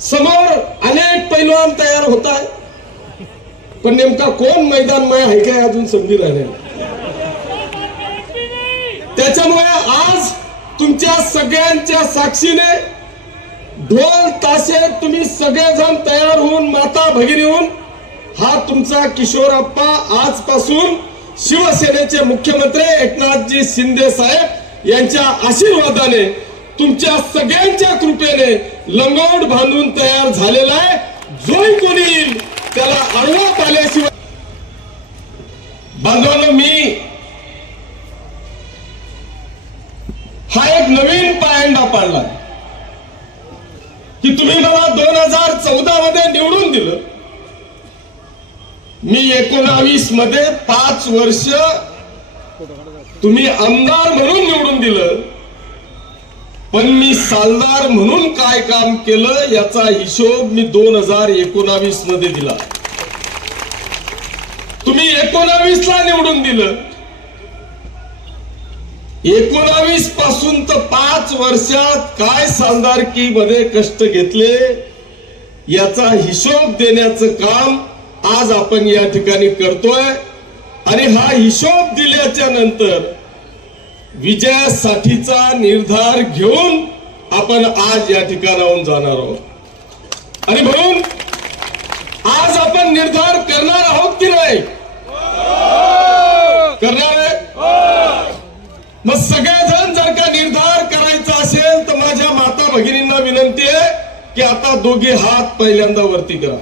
समोर अनेक पैलवान तयार होत आहे पण नेमका कोण मैदान माय आहे काय अजून समजी राहिले त्याच्यामुळे आज तुमच्या सगळ्यांच्या साक्षीने ढोल ताशे तुम्ही सगळेजण तयार होऊन माता भगिनी होऊन हा तुमचा किशोर आप्पा आजपासून शिवसेनेचे मुख्यमंत्री एकनाथजी शिंदे साहेब यांच्या आशीर्वादाने तुमच्या सगळ्यांच्या कृपेने लंगोट बांधून तयार झालेला आहे. जोही कोणी येईल त्याला अडवत आल्याशिवाय. बांधवांना मी हा एक नवीन पायंडा पाडला की तुम्ही मला दोन हजार चौदा मध्ये निवडून दिलं. मी एकोणावीसमध्ये पाच वर्ष तुम्ही आमदार म्हणून निवडून दिलं. पण मी सालदार म्हणून काय काम केलं याचा हिशोब मी दोन हजार एकोणावीसमध्ये दिला. तुम्ही एकोणावीस ला निवडून दिलं. एकोणावीसपासून तर पाच वर्षात काय सालदारकी मध्ये कष्ट घेतले याचा हिशोब देण्याचं काम आज आपण या ठिकाणी करतोय. आणि हा हिशोब दिल्याच्या नंतर विजयासाठीचा निर्धार घेऊन आपण आज या ठिकाणाहून जाणार आहोत. आणि म्हणून आज आपण निर्धार करणार आहोत की नाही? करणार आहे? मग सगळेजण जर का निर्धार करायचा असेल तर माझ्या माता भगिनींना विनंती आहे की आता दोघे हात पहिल्यांदा वरती करा.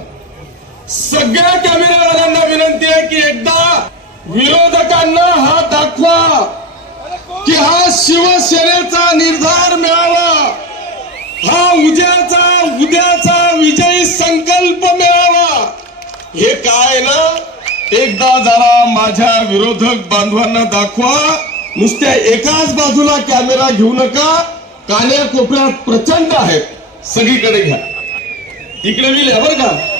सगळ्या कॅमेरावाल्यांना विनंती आहे की एकदा विरोधकांना हात दाखवा. की हा शिवसेनेचा निर्धार मिळावा. हा उद्याचा उद्याचा विजयी संकल्प मिळावा. हे काय ना? एकदा जरा माझ्या विरोधक बांधवांना दाखवा. नुसत्या एकाच बाजूला कॅमेरा घेऊ नका. कान्या कोपऱ्यात प्रचंड आहेत. सगळीकडे घ्या. इकडे मी बरं का?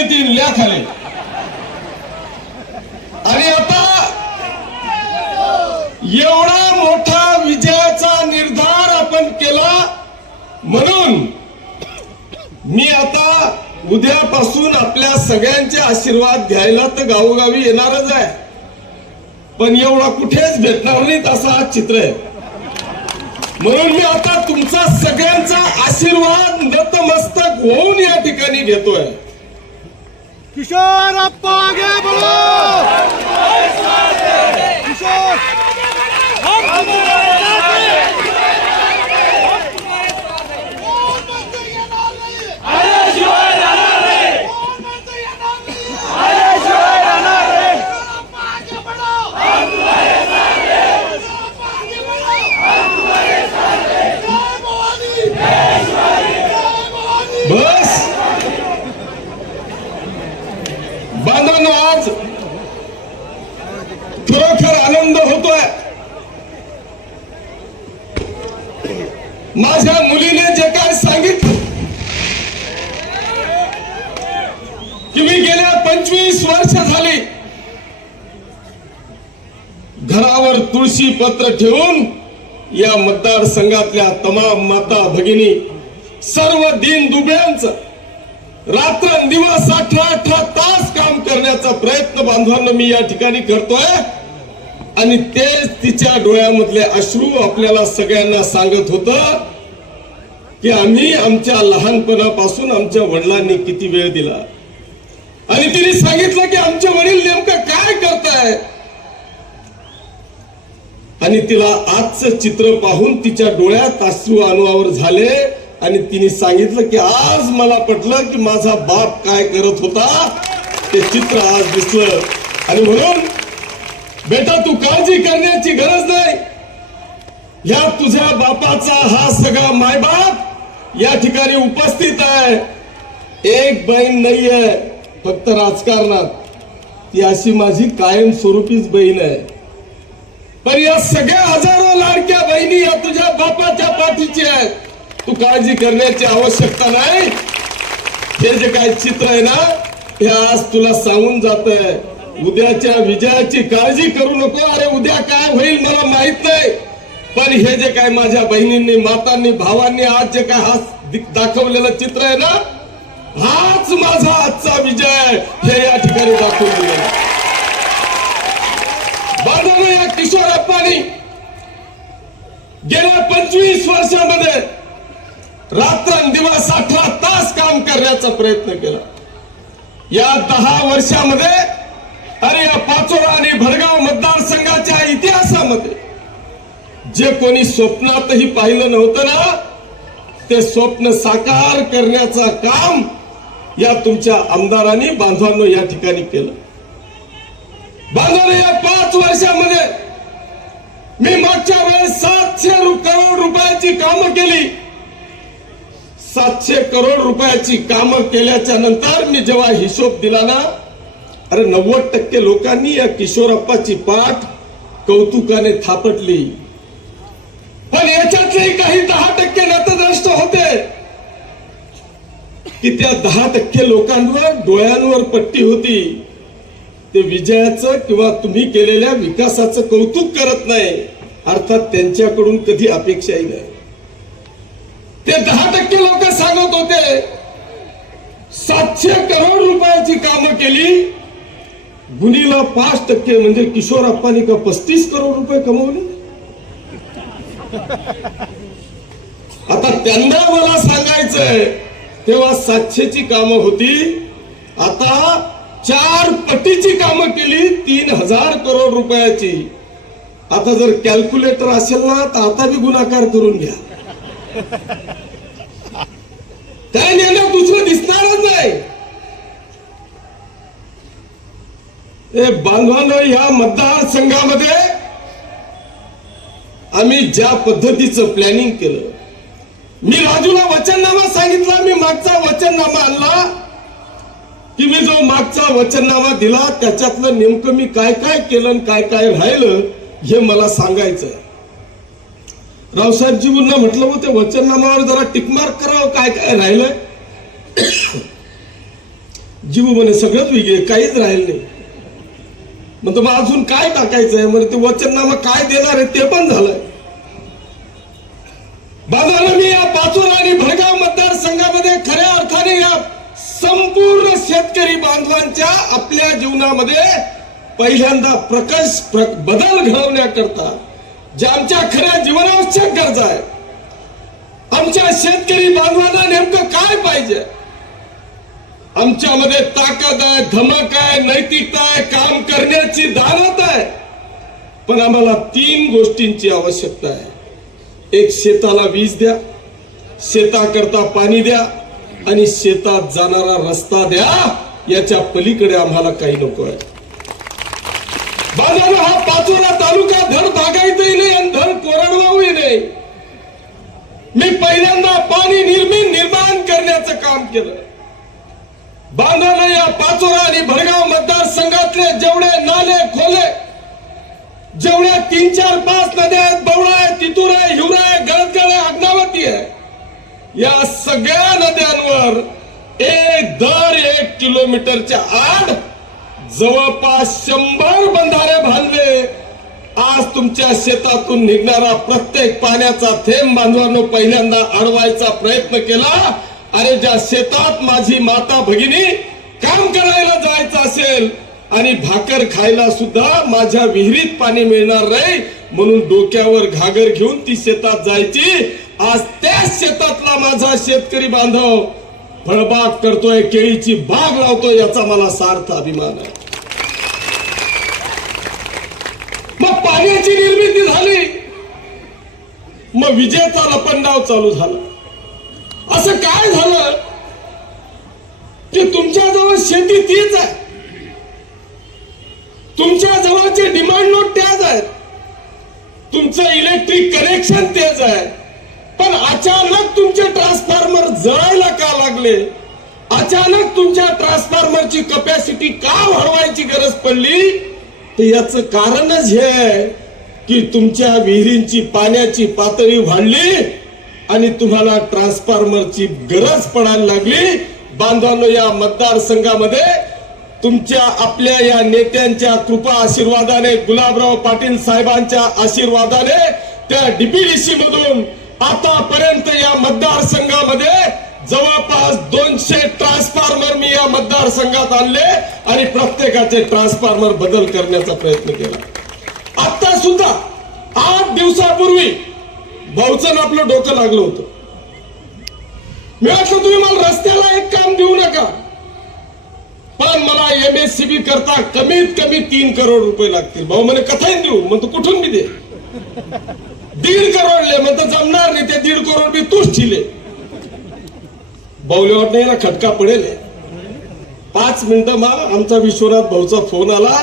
येतील ल्या खाली. आणि आता एवढा मोठा विजयाचा निर्धार आपण केला म्हणून मी आता उद्यापासून आपल्या सगळ्यांचे आशीर्वाद घ्यायला तर गावोगावी येणारच आहे. पण एवढा कुठेच भेटणार नाही असा हा चित्र आहे. म्हणून मी आता तुमचा सगळ्यांचा आशीर्वाद नतमस्तक होऊन या ठिकाणी घेतोय. किशोर अप्पा आगे बढ़ो किशोर बस बांधवांना आज खरोखर आनंद होतोय. माझ्या मुलीने जे काय सांगितलं की मी गेल्या पंचवीस वर्ष झाली घरावर तुळशी पत्र ठेवून या मतदारसंघातल्या तमाम माता भगिनी सर्व दिन दुबळ्यांचं रात्रंदिवस अठरा अठरा तास काम करण्याचा प्रयत्न बांधवांना मी या ठिकाणी करतोय. आणि तेच तिच्या डोळ्यामधले अश्रू आपल्याला सगळ्यांना सांगत होत की आम्ही आमच्या लहानपणापासून आमच्या वडिलांनी किती वेळ दिला. आणि तिने सांगितलं की आमचे वडील नेमकं काय करताय? आणि तिला आजचं चित्र पाहून तिच्या डोळ्यात अश्रू अनुवावर झाले. आणि तिने सांगितलं की आज मला पटलं की माझा बाप काय करत होता ते चित्र आज दिसलं. आणि म्हणून बेटा तू काळजी करण्याची गरज नाही. या तुझ्या बापाचा हा सगळा मायबाप या ठिकाणी उपस्थित आहे. एक बहीण नाहीये फक्त राजकारणात. ती अशी माझी कायमस्वरूपीच बहीण आहे. पण या सगळ्या हजारो लाडक्या बहिणी या तुझ्या बापाच्या पाठीची आहेत. तू काळजी करण्याची आवश्यकता नाही. हे जे काय चित्र आहे ना हे आज तुला सांगून जात उद्याच्या विजयाची काळजी करू नको. अरे उद्या काय होईल मला माहीत नाही. पण हे जे काय माझ्या बहिणींनी मातांनी भावांनी आज जे काय हा दाखवलेलं चित्र आहे ना हाच माझा आजचा विजय हे या ठिकाणी दाखवून दिलेला बांधव या किशोर अप्पानी गेल्या पंचवीस वर्षामध्ये रात्रंदिवस अठरा तास काम करण्याचा प्रयत्न केला. या दहा वर्षामध्ये अरे या पाचोरा आणि भडगाव मतदारसंघाच्या इतिहासामध्ये जे कोणी स्वप्नातही पाहिलं नव्हतं ना ते स्वप्न साकार करण्याचं काम या तुमच्या आमदारांनी बांधवांनो या ठिकाणी केलं. बांधवांनो या पाच वर्षामध्ये मी मागच्या वेळेस सातशे करोड रुपयाची कामं केली. सातशे करोड रुपयाची कामं केल्याच्यानंतर मी जेव्हा हिशोब दिला ना अरे नव्वद टक्के लोकांनी या किशोरप्पाची पाठ कौतुकाने थापटली. पण याच्यातलेही काही दहा टक्के नतद्रष्ट होते. की त्या दहा टक्के लोकांवर डोळ्यांवर पट्टी होती. ते विजयाचं किंवा तुम्ही केलेल्या विकासाचं कौतुक करत नाही. अर्थात त्यांच्याकडून कधी अपेक्षाही नाही. ते दहा टक्के लोक सांगत होते सातशे करोड रुपयाची कामं केली. गुनीला पाच टक्के म्हणजे किशोर अप्पानी का पस्तीस करोड रुपये कमवले. आता त्यांना मला सांगायचंय तेव्हा सातशेची कामं होती. आता चार पटीची कामं केली तीन हजार करोड रुपयाची. आता जर कॅल्क्युलेटर असेल ना तर आता बी गुणाकार करून घ्या. काय नेल्या दुसरं दिसणारच नाही. हे बांधवानं या मतदारसंघामध्ये आम्ही ज्या पद्धतीचं प्लॅनिंग केलं मी राजूला वचननामा सांगितला मी मागचा वचननामा आणला. की मी जो मागचा वचननामा दिला त्याच्यातलं नेमकं मी काय काय केलं आणि काय काय राहिलं हे मला सांगायचं रावसाहेबजींना म्हटलं होतं वचननामावर जरा टिकमार्क करावं काय काय राहिलंय? जीव म्हणे सगळंच वेगळे काहीच राहिलं नाही. म्हणतो मग अजून काय टाकायचंय? म्हणजे ते वचननामा काय देणार आहे ते पण झालंय. बाबांना मी या पाचोरा आणि भडगाव मतदारसंघामध्ये खऱ्या अर्थाने या संपूर्ण शेतकरी बांधवांच्या आपल्या जीवनामध्ये पहिल्यांदा प्रकश प्र- बदल घडवण्याकरता ज्या आमच्या खऱ्या जीवनावश्यक गरजा आहेत आमच्या शेतकरी बांधवांना नेमकं काय पाहिजे? आमच्यामध्ये ताकद आहे धमक आहे नैतिकता आहे काम करण्याची दानत आहे. पण आम्हाला तीन गोष्टींची आवश्यकता आहे. एक शेताला वीज द्या. शेताकरता पाणी द्या. आणि शेतात जाणारा रस्ता द्या. याच्या पलीकडे आम्हाला काही नको आहे. बाजारा हा पाचोरा तालुका धड बागायतही नाही आणि धन कोरडवाहूही नाही मी पहिल्यांदा पाणी निर्मिन निर्माण करण्याचं काम केलं. बांधानं या पाचोरा आणि भडगाव मतदारसंघातले जेवढे नाले खोले जेवढ्या तीन चार पाच नद्या आहेत बवळा आहे तितूर आहे हिवरा आहे गळतगळ आहे अग्नावती आहे या सगळ्या नद्यांवर एक दर एक किलोमीटरच्या आड जवळपास शंभर बंधारे बांधले. आज तुमच्या शेतातून निघणारा प्रत्येक पाण्याचा थेंब बांधवांनो पहिल्यांदा अडवायचा प्रयत्न केला. अरे ज्या शेतात माझी माता भगिनी काम करायला जायचं असेल आणि भाकर खायला सुद्धा माझ्या विहिरीत पाणी मिळणार नाही म्हणून डोक्यावर घागर घेऊन ती शेतात जायची. आज त्याच शेतातला माझा शेतकरी बांधव फळबाग करतोय केळीची बाग लावतोय याचा मला सार्थ अभिमान आहे मग पाण्याची निर्मिती झाली. मग विजेचा लपंडाव चालू झाला. असं काय झालं? की तुमच्याजवळ शेती तीच आहे. तुमच्या जवळचे डिमांड नोट त्याच आहेत. तुमचं इलेक्ट्रिक कनेक्शन तेच आहे. पण अचानक तुमचे ट्रान्सफॉर्मर जळायला का लागले? अचानक तुमच्या ट्रान्सफॉर्मरची कपॅसिटी का वाढवायची गरज पडली? तर याचं कारणच हे आहे की तुमच्या विहिरींची पाण्याची पातळी वाढली आणि तुम्हाला ट्रान्सफॉर्मरची गरज पडायला लागली. बांधवांनो या मतदारसंघामध्ये तुमच्या आपल्या या नेत्यांच्या कृपा आशीर्वादाने गुलाबराव पाटील साहेबांच्या आशीर्वादाने त्या डीपीडीसी मधून आतापर्यंत या मतदारसंघामध्ये जवळपास दोनशे ट्रान्सफॉर्मर मी या मतदारसंघात आणले आणि प्रत्येकाचे ट्रान्सफॉर्मर बदल करण्याचा प्रयत्न केला. सुद्धा आठ दिवसापूर्वी भाऊचं आपलं डोकं लागलं होतं. मी वाटलं तुम्ही मला रस्त्याला एक काम देऊ नका. पण मला एम एस सी बी करता कमीत कमी तीन करोड रुपये लागतील. भाऊ म्हणे कथाही देऊ. म्हणतो कुठून मी दे. दीड करोडले म्हणतो जमणार नाही. ते दीड करोड मी तूच ठिले. भाऊले वाटत ना खटका पडेल. पाच मिनिटं मा आमचा विश्वनाथ भाऊचा फोन आला.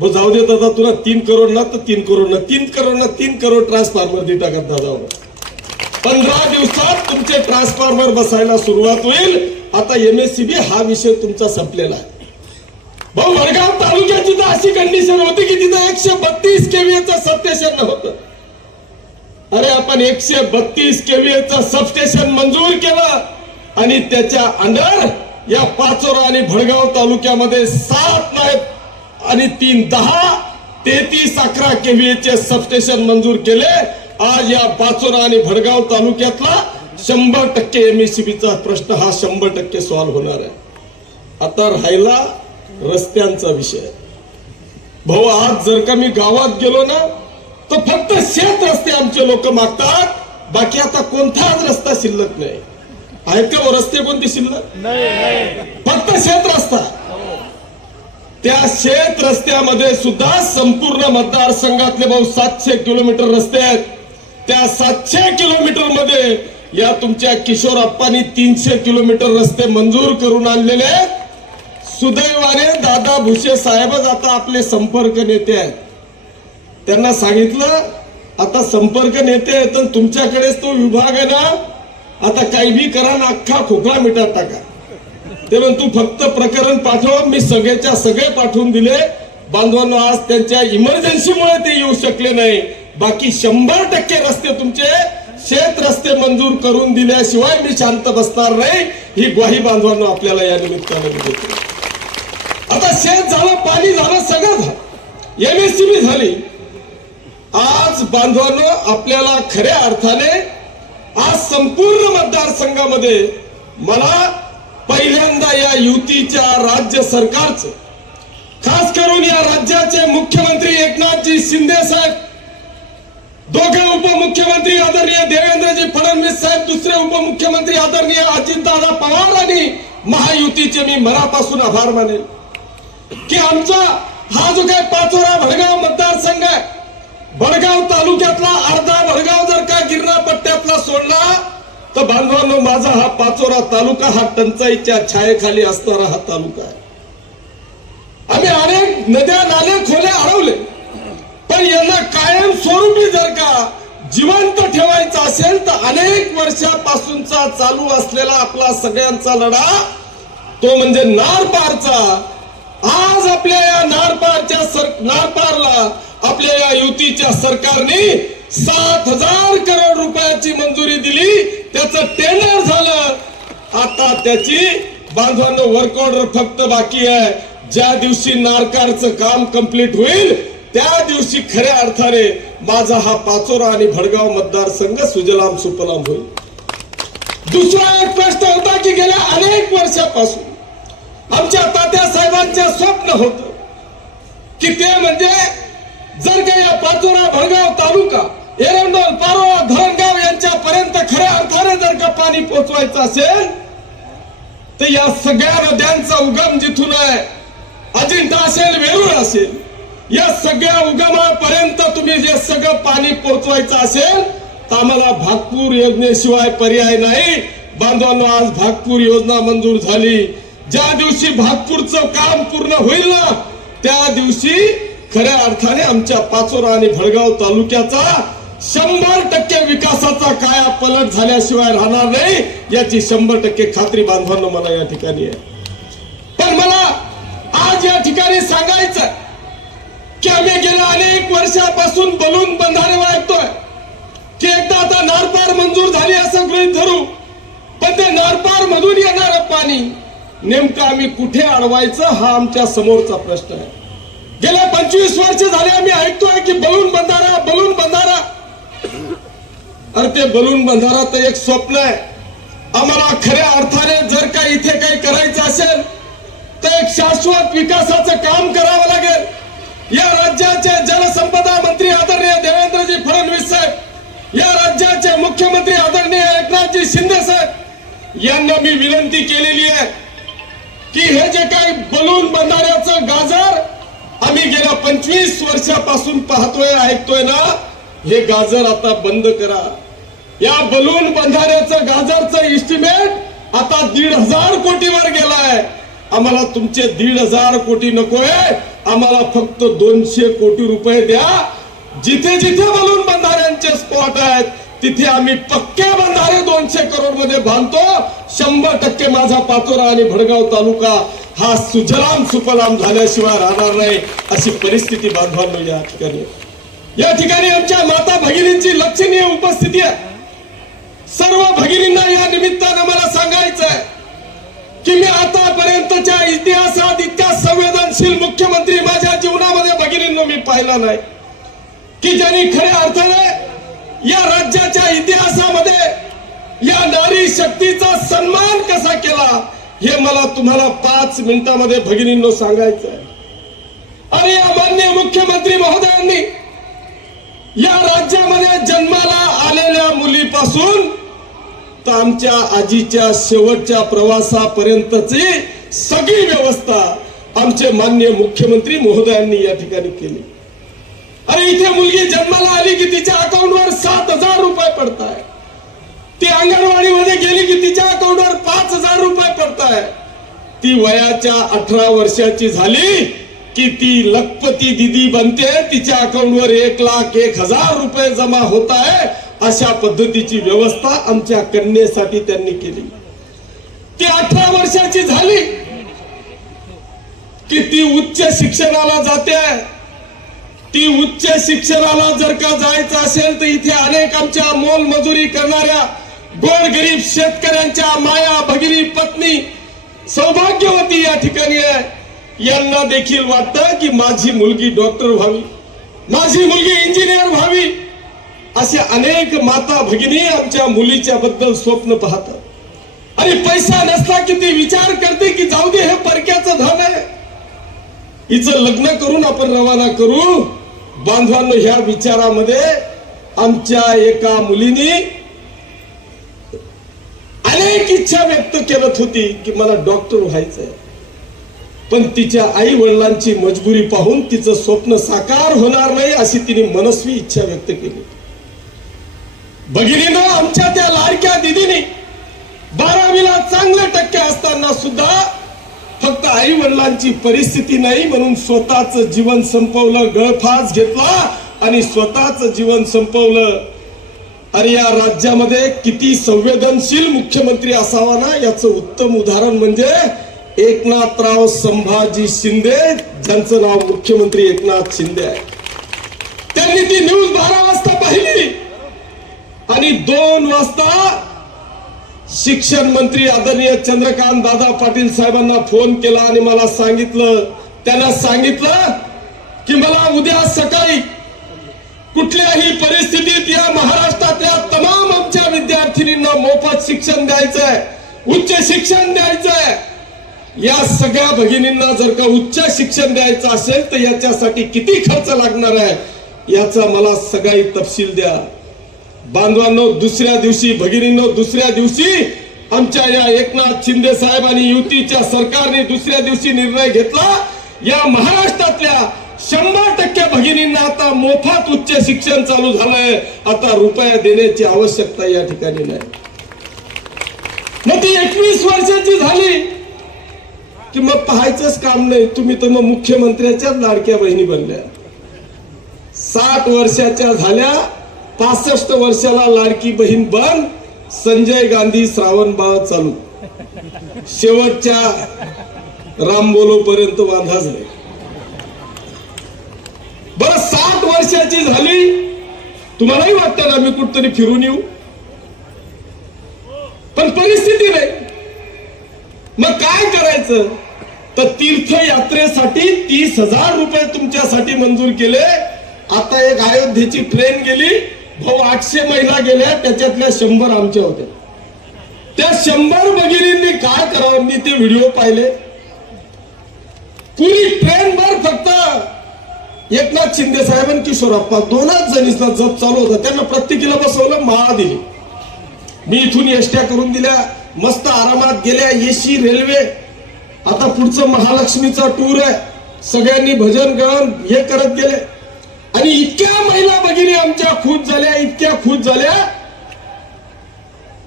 भाऊ जाऊ दे दादा तुला तीन करोड ना तर तीन करोड ना. तीन करोड ना तीन करोड ट्रान्सफॉर्मर दे टाकत दादा. पंधरा दिवसात तुमचे ट्रान्सफॉर्मर बसायला सुरुवात होईल. आता एमएससीबी हा विषय तुमचा संपलेला आहे. भाऊ वडगाव तालुक्याची तर अशी कंडिशन होती की तिथं एकशे बत्तीस केव्हीएचं सबस्टेशन नव्हतं. अरे आपण एकशे बत्तीस केव्हीएचं सबस्टेशन मंजूर केलं आणि त्याच्या अंडर या पाचोरा आणि भडगाव तालुक्यामध्ये सात नाही आणि तीन दहा तेहतीस अकरा केव्हीएचे सबस्टेशन मंजूर केले. आज या पाचोरा आणि भडगाव तालुक्यातला शंभर टक्के एमएससीबीचा प्रश्न हा शंभर टक्के सॉल्व्ह होणार आहे. आता राहिला रस्त्यांचा विषय. भाऊ आज जर का मी गावात गेलो ना तर फक्त शेत रस्ते आमचे लोक मागतात. बाकी आता कोणताच रस्ता शिल्लक नाही. आहेत का हो रस्ते कोणते शिल्लक? फक्त शेत रस्ता. त्या शेत रस्त्यामध्ये सुद्धा संपूर्ण मतदारसंघातले भाऊ सातशे किलोमीटर रस्ते आहेत. त्या सातशे किलोमीटरमध्ये या तुमच्या किशोर अप्पांनी तीनशे किलोमीटर रस्ते मंजूर करून आणलेले सुदैवाने दादा भुसे साहेबच आता आपले संपर्क नेते आहेत. त्यांना सांगितलं आता संपर्क नेते आहेत तुमच्याकडेच तो विभाग आहे ना आता काही बी करा ना अख्खा खोकला मिटात टाका ते म्हण तू फक्त प्रकरण पाठव मी सगळ्याच्या सगळे पाठवून दिले. बांधवांनो आज त्यांच्या इमर्जन्सीमुळे ते येऊ शकले नाही. बाकी शंभर टक्के रस्ते तुमचे शेत रस्ते मंजूर करून दिल्याशिवाय मी शांत बसणार नाही. ही ग्वाही बांधवांनो आपल्याला या निमित्ताने देतो. आता शेत झालं पाणी झालं सगळं झालं. एमएससीबी झाली. आज बांधवांनो आपल्याला खऱ्या अर्थाने आज संपूर्ण मतदारसंघामध्ये मला पहिल्यांदा या युतीच्या राज्य सरकारचं खास करून या राज्याचे मुख्यमंत्री एकनाथजी शिंदे साहेब दोघे उपमुख्यमंत्री आदरणीय देवेंद्रजी फडणवीस साहेब दुसरे उपमुख्यमंत्री आदरणीय अजितदादा पवार आणि महायुतीचे मी मनापासून आभार मानेल की आमचा हा जो काही पाचोरा भडगाव मतदारसंघ आहे भडगाव तालुक्यातला अर्धा भडगाव जर का गिरणा पट्ट्यातला सोडला तर बांधवांनो माझा हा पाचोरा तालुका हा टंचाईच्या छायेखाली असणारा हा तालुका आहे. आम्ही अनेक नद्या नाले खोले अडवले. पण यांना कायम स्वरूपी जर का जिवंत ठेवायचं असेल तर अनेक वर्षापासूनचा चालू असलेला आपला सगळ्यांचा लढा तो म्हणजे नारपारचा. आज आपल्या या नारपारच्या सर नारपारला आपल्या या युतीच्या सरकारने सात हजार करोड रुपयाची मंजुरी दिली. त्याचं टेंडर झालं. आता त्याची बांधवांना वर्क ऑर्डर फक्त बाकी आहे. ज्या दिवशी नारकारचं काम कंप्लीट होईल त्या दिवशी खऱ्या अर्थाने माझा हा पाचोरा आणि भडगाव मतदारसंघ सुजलाम सुपलाम होईल. दुसरा एक प्रश्न होता की गेल्या अनेक वर्षापासून आमच्या तात्या साहेबांचे स्वप्न होत की ते म्हणजे जर का या पाचोरा भडगाव तालुका एरंडोल पारोळा धरणगाव यांच्यापर्यंत खऱ्या अर्थाने जर का पाणी पोचवायचं असेल तर या सगळ्या नद्यांचा उगम जिथून आहे अजिंठा असेल वेरूळ असेल या सगळ्या उगमापर्यंत तुम्ही जे सगळं पाणी पोचवायचं असेल तर आम्हाला भागपूर योजनेशिवाय पर्याय नाही. बांधवांनो आज भागपूर योजना मंजूर झाली. ज्या दिवशी भागपूरचं काम पूर्ण होईल ना त्या दिवशी खऱ्या अर्थाने आमच्या पाचोरा आणि भडगाव तालुक्याचा शंभर टक्के विकासाचा काया पलट झाल्याशिवाय राहणार नाही याची शंभर टक्के खात्री बांधवांना मला या ठिकाणी आहे. पण मला आज या ठिकाणी सांगायचं की आम्ही गेल्या अनेक वर्षापासून बलून बंधारे वागतोय. की एकदा आता नारपार मंजूर झाली असं गृहित धरू पण ते नारपार मधून येणार पाणी नेमकं आम्ही कुठे अडवायचं हा आमच्या समोरचा प्रश्न आहे. गेल्या पंचवीस वर्ष झाले आम्ही ऐकतोय की बलून बंधारा बलून बंधारा अरे ते बलून बंधारा तर एक स्वप्न आहे. आम्हाला खऱ्या अर्थाने जर का इथे काही करायचं असेल तर एक शाश्वत विकासाचं काम करावं लागेल. या राज्याचे जलसंपदा मंत्री आदरणीय देवेंद्रजी फडणवीस साहेब या राज्याचे मुख्यमंत्री आदरणीय एकनाथजी शिंदे साहेब यांना मी विनंती केलेली आहे की हे जे काही बलून बंधाऱ्याचं गाजर आम्ही गेल्या पंचवीस वर्षापासून पाहतोय ऐकतोय ना हे गाजर आता बंद करा. या बलून बंधाऱ्याचं गाजरचं इस्टिमेट आता दीड हजार कोटीवर गेलाय. आम्हाला तुमचे दीड हजार कोटी नकोय. आम्हाला फक्त दोनशे कोटी रुपये द्या. जिथे जिथे बलून बंधाऱ्यांचे स्पॉट आहेत तिथे आम्ही पक्के बंधारे दोनशे करोडमध्ये बांधतो. शंभर टक्के माझा पाचोरा आणि भडगाव तालुका हा सुजलाम सुफलाम झाल्याशिवाय राहणार नाही अशी परिस्थिती बांधवांनो या ठिकाणी या ठिकाणी आमच्या माता भगिनींची लक्षणीय उपस्थिती आहे. सर्व भगिनींना या निमित्तानं मला सांगायचं आहे की मी आतापर्यंतच्या इतिहासात इतका संवेदनशील मुख्यमंत्री माझ्या जीवनामध्ये भगिनींनो मी पाहिला नाही. की ज्यांनी खऱ्या अर्थाने या राज्याच्या इतिहासामध्ये या नारी शक्तीचा सन्मान कसा केला हे मला तुम्हाला पाच मिनिटामध्ये भगिनींनो सांगायचं आहे. आणि या मान्य मुख्यमंत्री महोदयांनी या राज्यामध्ये जन्माला आलेल्या मुलीपासून तर आमच्या आजीच्या शेवटच्या प्रवासापर्यंतची सगळी व्यवस्था आमचे मान्य मुख्यमंत्री महोदयांनी या ठिकाणी केली. अरे इथे मुलगी जन्माला आली की तिच्या अकाउंटवर सात हजार रुपये पडताय. ती अंगणवाडीमध्ये गेली की तिच्या अकाउंटवर पाच हजार रुपये पडताय. ती वयाच्या अठरा वर्षाची झाली की ती लखपती दिदी बनते तिच्या अकाउंटवर एक लाख एक हजार रुपये जमा होत आहे. अशा पद्धतीची व्यवस्था आमच्या कन्येसाठी त्यांनी केली. ती अठरा वर्षाची झाली. की ती उच्च शिक्षणाला जाते. ती उच्च शिक्षणाला जर का जायचं असेल तर इथे अनेक आमच्या मोल मजुरी करणाऱ्या गोरगरीब शेतकऱ्यांच्या माया भगिनी पत्नी सौभाग्यवती या ठिकाणी आहे. यांना देखील वाटतं की माझी मुलगी डॉक्टर व्हावी माझी मुलगी इंजिनियर व्हावी असे अनेक माता भगिनी आमच्या मुलीच्या बद्दल स्वप्न पाहतात. आणि पैसा नसला की ती विचार करते की जाऊ दे हे परक्याचं धन आहे. हिचं लग्न करून आपण रवाना करू. बांधवांनो ह्या विचारामध्ये आमच्या एका मुलीनी अनेक इच्छा व्यक्त करत होती की मला डॉक्टर व्हायचंय. पण तिच्या आई वडिलांची मजबुरी पाहून तिचं स्वप्न साकार होणार नाही अशी तिने मनस्वी इच्छा व्यक्त केली. भगिनीनं आमच्या त्या लाडक्या दिदीने बारावीला चांगले टक्के असताना सुद्धा फक्त आई वडिलांची परिस्थिती नाही म्हणून स्वतःच जीवन संपवलं गळफास घेतला आणि स्वतःच जीवन संपवलं. अरे या राज्यामध्ये किती संवेदनशील मुख्यमंत्री असावा ना याचं उत्तम उदाहरण म्हणजे एकनाथराव संभाजी शिंदे ज्यांचं नाव मुख्यमंत्री एकनाथ शिंदे आहे. त्यांनी ती न्यूज बारा वाजता पाहिली. आणि दोन वाजता शिक्षण मंत्री आदरणीय चंद्रकांत दादा पाटील साहेबांना फोन केला आणि मला सांगितलं त्यांना सांगितलं की मला उद्या सकाळी कुठल्याही परिस्थितीत या महाराष्ट्रातल्या तमाम आमच्या विद्यार्थिनींना मोफत शिक्षण द्यायचंय उच्च शिक्षण द्यायचंय. या सगळ्या भगिनींना जर का उच्च शिक्षण द्यायचं असेल तर याच्यासाठी किती खर्च लागणार आहे याचा मला सगळी तपशील द्या. बांधवांनो दुसऱ्या दिवशी भगिनींनो दुसऱ्या दिवशी आमच्या या एकनाथ शिंदे साहेब आणि युतीच्या सरकारने दुसऱ्या दिवशी निर्णय घेतला. या महाराष्ट्रातल्या शंभर टक्के भगिनींना आता मोफत उच्च शिक्षण चालू झालंय. आता रुपया देण्याची आवश्यकता या ठिकाणी नाही. मग ती एकवीस वर्षाची झाली. की मग पाहायचंच काम नाही. तुम्ही तर मग मुख्यमंत्र्याच्याच लाडक्या बहिणी बनल्या. साठ वर्षाच्या झाल्या पासष्ट वर्षाला लाडकी बहीण बन संजय गांधी श्रावण बाळ चालू. शेवटच्या रामबोलो पर्यंत बांधा झाले. बरं साठ वर्षाची झाली. तुम्हालाही वाटतं ना मी कुठतरी फिरून येऊ? पण परिस्थिती नाही. मग काय करायचं? तर तीर्थयात्रेसाठी तीस हजार रुपये तुमच्यासाठी मंजूर केले. आता एक अयोध्येची ट्रेन गेली. भाऊ आठशे महिला गेल्या त्याच्यातल्या शंभर आमच्या होत्या त्या शंभर भगिनींनी काय करावं? मी ते व्हिडिओ पाहिले. पुरी ट्रेन भर फक्त एकनाथ शिंदे साहेब आणि किशोरप्पा दोनच जणींना जप चालू होता. त्यांना प्रत्येकीला बसवलं माळा दिली. मी इथून एसट्या करून दिल्या. मस्त आरामात गेल्या एसी रेल्वे आता पुढचं महालक्ष्मीचा टूर आहे. सगळ्यांनी भजन गाऊन हे करत गेले. आणि इतक्या महिला भगिनी आमच्या खुश झाल्या इतक्या खुश झाल्या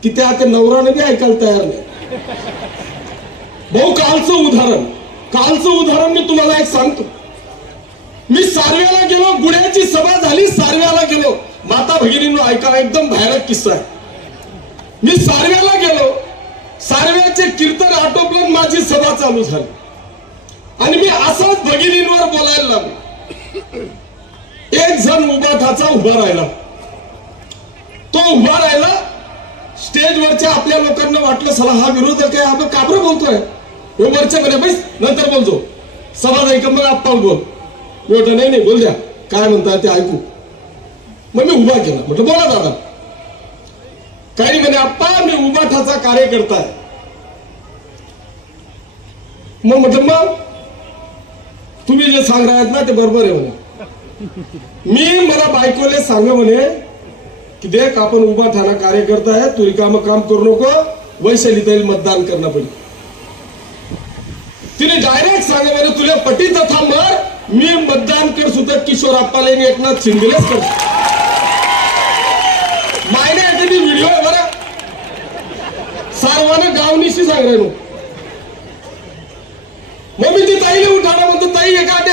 की त्या आता नवराने बी ऐकायला तयार नाही. भाऊ कालचं उदाहरण. कालचं उदाहरण मी तुम्हाला एक सांगतो. मी सारव्याला गेलो गुड्याची सभा झाली सारव्याला गेलो. माता भगिनीनं ऐका एकदम भयानक किस्सा आहे. मी सारव्याला गेलो सारव्याचे कीर्तन आटोपलं माझी सभा चालू झाली. आणि मी असंच भगिनींवर बोलायला लागलो. एक जण उभा ठाचा उभा राहिला. तो उभा राहिला स्टेजवरच्या आपल्या लोकांना वाटलं सला हा विरोधक आहे आपण काबर बोलतोय. हो वरच्या म्हणे बैस नंतर बोलतो. सभा नाही का मग आपण बोल. म्हटलं नाही नाही बोल द्या. काय म्हणताय ते ऐकू. मग मी उभा केला. म्हटलं बोला दादा. काही म्हणे आप्पा मी उबाठाचा कार्यकर्ता आहे. मग म्हटलं मग तुम्ही जे सांग आहेत ना ते बरोबर आहे म्हणे मी मला बायकोले सांग म्हणे की देख आपण उभा ठाणा कार्यकर्ता आहे तू रिकाम काम करू नको वैशालीताईल मतदान करणं पडेल. तिने डायरेक्ट सांग म्हणे तुला पटी तथा मर मी मतदान कर सुद्धा किशोर आप्पाला एकनाथ शिंदेलेच कर मायने व्हिडिओ आहे बरं. सारवानं गावनीशी सांगायला मग मी ती ताईला उठाडा म्हणतो ताई एखादे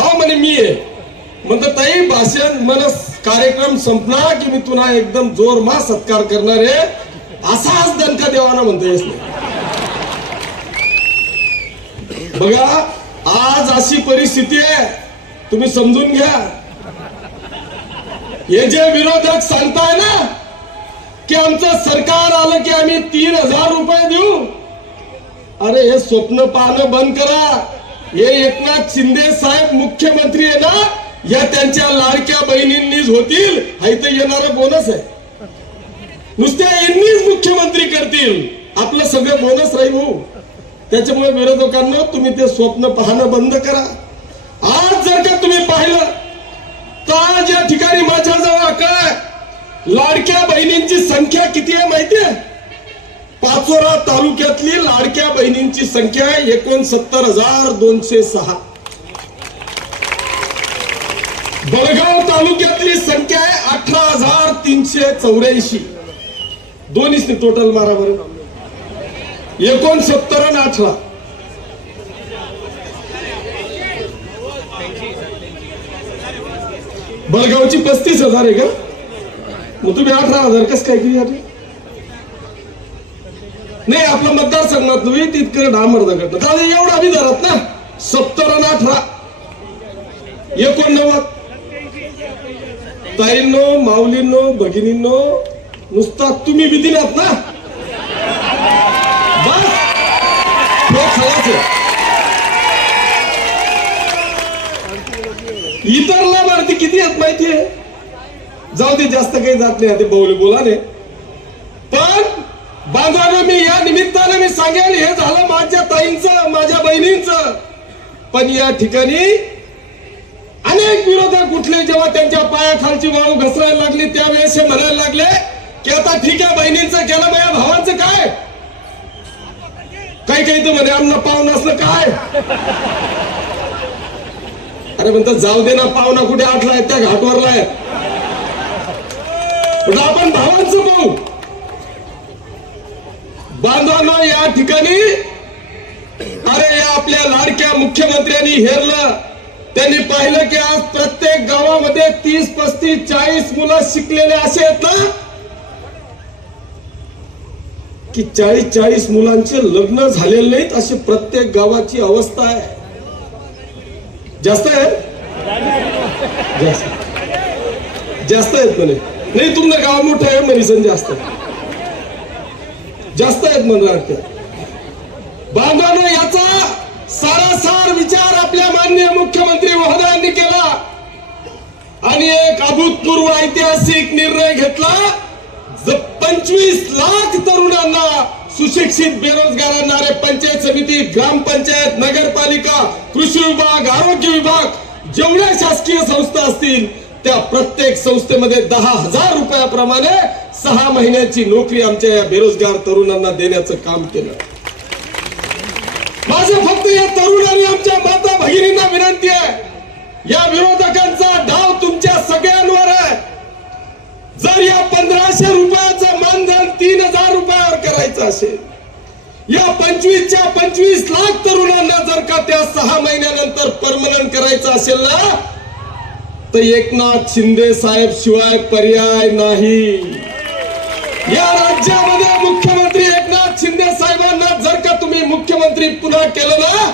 हा म्हणे मी आहे. म्हणतो ताई भाषण मन कार्यक्रम संपला की मी तुला एकदम जोरमा सत्कार करणार आहे. असाच दणका देवाना म्हणतो बघा आज अशी परिस्थिती आहे तुम्ही समजून घ्या. हे जे विरोधक सांगताय ना की आमचं सरकार आलं की आम्ही तीन हजार रुपये देऊ अरे हे स्वप्न पाहणं बंद करा. हे एकनाथ शिंदे साहेब मुख्यमंत्री आहे ना या त्यांच्या लाडक्या बहिणींनीच होतील. हा इथं येणार बोनस आहे. नुसत्या यांनीच मुख्यमंत्री करतील. आपलं सगळं बोनस राहील हो. त्याच्यामुळे विरोधकांना तुम्ही ते स्वप्न पाहणं बंद करा. आज जर का तुम्ही पाहिलं तर आज या ठिकाणी माझ्याजवळ काय लाडक्या बहिणींची संख्या किती आहे माहिती आहे? पाचोरा तालुक्यातली लाडक्या बहिणींची संख्या आहे एकोणसत्तर हजार दोनशे सहा. बळगाव तालुक्यातली संख्या आहे अठरा हजार तीनशे चौऱ्याऐंशी. दोन्हीच टोटल मारा बरं एकोणसत्तर आणि अठरा. बळगावची पस्तीस हजार आहे का? मग तुम्ही अठरा हजार कस काय केली नाही आपला मतदारसंघात तुम्ही तितकं डांबर दगड दादा एवढा आम्ही धरत ना. सत्तर आणि अठरा एकोणनव्वद. ताईंनो माऊलींनो भगिनींनो नुसता तुम्ही बी नात ना. बस. इतर लाभार्थी किती आहेत माहितीये? जाऊ दे जास्त काही जात नाही ते बोल बोलाने बांधवांनो मी या निमित्तानं मी सांगेल हे झालं माझ्या ताईंचं माझ्या बहिणींचं. पण या ठिकाणी अनेक विरोधक उठले जेव्हा त्यांच्या पायाखालची वाळू घसरायला लागली त्यावेळेस हे म्हणायला लागले की आता ठीक आहे बहिणींचं केलं माझ्या भावांचं काय? काही काही तर म्हणे आमना पाहुणं असलं काय? अरे म्हणतात जाऊ दे ना पाहुणा कुठे आठलाय त्या घाटवरलाय आपण भावांचं पाहू. बांधवांना या ठिकाणी अरे या आपल्या लाडक्या मुख्यमंत्र्यांनी हेरलं. त्यांनी पाहिलं की आज प्रत्येक गावामध्ये तीस पस्तीस चाळीस मुलं शिकलेले असे आहेत ना? की चाळीस चाळीस मुलांचे लग्न झालेले नाहीत अशी प्रत्येक गावाची अवस्था आहे. जास्त आहे? जास्त. जास्त आहेत म्हणे. नाही तुमचं गाव मोठं आहे मरीसन जास्त जास्त आहेत म्हणून वाटतं. बांधवांनो याचा सारासार विचार आपल्या माननीय मुख्यमंत्री महोदयांनी केला. आणि एक अभूतपूर्व ऐतिहासिक निर्णय घेतला. पंचवीस लाख तरुणांना सुशिक्षित बेरोजगारांना रे पंचायत समिती ग्रामपंचायत नगरपालिका कृषी विभाग आरोग्य विभाग जेवढ्या शासकीय संस्था असतील त्या प्रत्येक संस्थेमध्ये दहा हजार रुपयाप्रमाणे सहा महिन्याची नोकरी आमच्या या बेरोजगार तरुणांना देण्याचं काम केलं. माझं फक्त या तरुण आणि आमच्या माता भगिनींना विनंती आहे या विरोधकांचा डाव तुमच्या सगळ्यांवर आहे. जर या पंधराशे रुपयाचं मानधन तीन हजार रुपयावर करायचं असेल या पंचवीसच्या पंचवीस लाख तरुणांना जर का त्या सहा महिन्यानंतर परमनंट करायचं असेल ना तर एकनाथ शिंदे साहेब शिवाय पर्याय नाही. या राज्यामध्ये मुख्यमंत्री एकनाथ शिंदे साहेबांना जर का तुम्ही मुख्यमंत्री पुन्हा केलं ना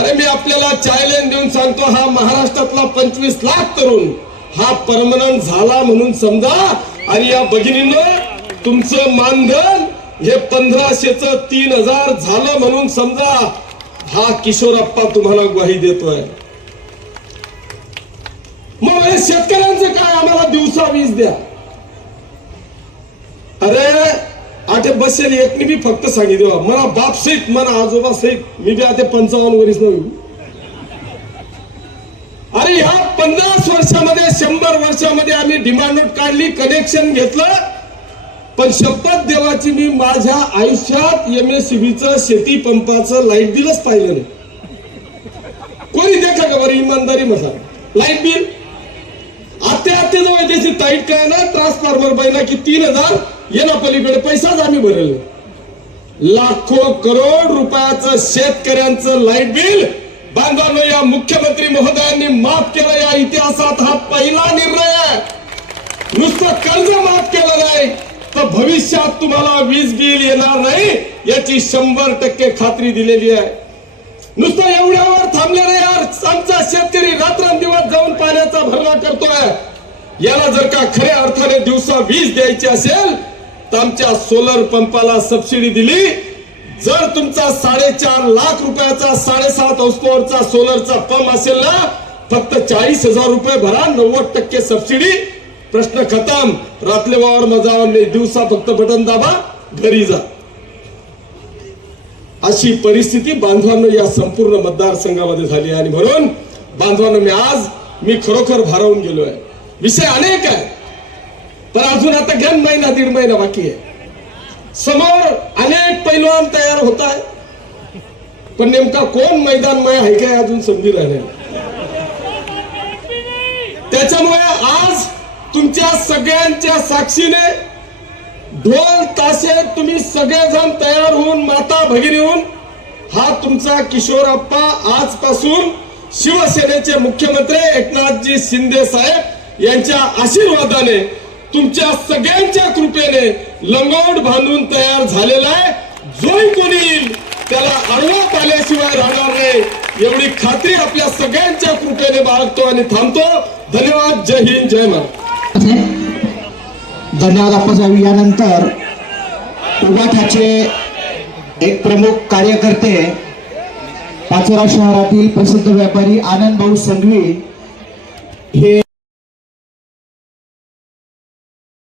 अरे मी आपल्याला चॅलेंज देऊन सांगतो हा महाराष्ट्रातला पंचवीस लाख तरुण हा परमनंट झाला म्हणून समजा आणि या भगिनीनं तुमचं मानधन हे पंधराशेच तीन हजार झालं म्हणून समजा हा किशोरप्पा तुम्हाला ग्वाही देतोय. मग हे शेतकऱ्यांचं काय? आम्हाला दिवसा वीज द्या. अरे आठे बसेल एकने मी फक्त सांगितलं मला बाप सहित मला आजोबा सहित मी बी आता पंचावन्न वरीस नव्हे अरे ह्या पन्नास वर्षामध्ये शंभर वर्षामध्ये आम्ही डिमांड नोट काढली कनेक्शन घेतलं. पण शपथ देवाची मी माझ्या आयुष्यात एम एस चं शेती पंपाचं लाइट बिलच पाहिलं नाही. कोणी देखा का बरं इमानदारी मसा लाइट बिल आत्या आत्या जवळ त्याची टाईट काय ना ट्रान्सफॉर्मर पाहिला की तीन हजार याला पलीकडे पैसाच आम्ही भरल. लाखो करोड रुपयाचं शेतकऱ्यांचं लाइट बिल. बांधवांनो या मुख्यमंत्री महोदयांनी माफ केलं या इतिहासात हा पहिला निर्णय आहे. नुसतं कर्ज माफ केलं नाही तर भविष्यात तुम्हाला वीज बिल येणार नाही याची शंभर टक्के खात्री दिलेली आहे. नुसतं एवढ्यावर थांबले नाही यार आमचा शेतकरी रात्रंदिवस जाऊन पाण्याचा भरणा करतोय. याला जर का खऱ्या अर्थाने दिवसा वीज द्यायची असेल तर आमच्या सोलर पंपाला सबसिडी दिली. जर तुमचा साडेचार लाख रुपयाचा साडेसात पॉवरचा सोलरचा पंप असेल ना फक्त चाळीस हजार रुपये भरा नव्वद टक्के सबसिडी प्रश्न खतम. रात्री वावर मजा दिवसा फक्त बटन दाबा घरी जा. अशी परिस्थिती बांधवांनो या संपूर्ण मतदारसंघामध्ये झाली आणि म्हणून बांधवांनो मी आज मी खरोखर भारावून गेलो आहे विषय अनेक आहे. पण अजून आता घ्या महिना दीड महिना बाकी आहे. समोर अनेक पैलवान तयार होत आहे पण नेमका कोण मैदानमय आहे काय अजून समजी राहिले त्याच्यामुळे आज तुमच्या सगळ्यांच्या साक्षीने ढोल ताशे तुम्ही सगळेजण तयार होऊन माता भगिनी होऊन हा तुमचा किशोरप्पा आजपासून शिवसेनेचे मुख्यमंत्री एकनाथजी शिंदे साहेब यांच्या आशीर्वादाने तुमच्या सगळ्यांच्या कृपेने लंगोट बांधून तयार झालेला आहे. जोही कोणी येईल त्याला अडवत आल्याशिवाय राहणार नाही. एवढी खात्री आपल्या सगळ्यांच्या कृपेने बाळगतो आणि थांबतो. धन्यवाद. जय हिंद. जय महाराज. धन्यवाद. आप्पासाहेब यानंतर उगाठाचे एक प्रमुख कार्यकर्ते पाचोरा शहरातील प्रसिद्ध व्यापारी आनंद भाऊ संघवी हे